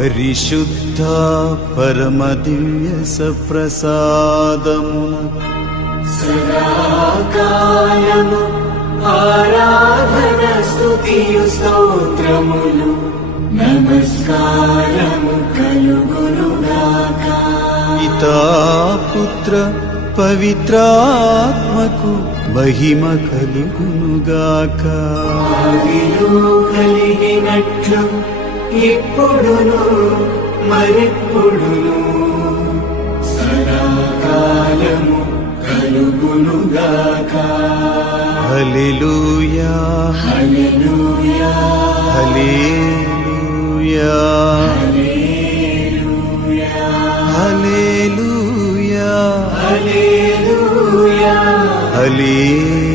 పరిశుద్ధ పరమ దివ్య సప్రసాదమున సదాకాలము ఆరాధన స్తుతియు స్తోత్రములు నమస్కారము కలుగునుగాక. పితా పుత్ర పవిత్రాత్మకు మహిమ కలుగునుగాక. ఆదిలో కలిగినట్లు ఇప్పుడును మరెప్పుడును సదాకాలము కలుగునుగాక. హల్లెలూయా హల్లెలూయా హల్లెలూయా హల్లెలూయా హల్లెలూయా హల్లెలూయా హల్లెలూయా.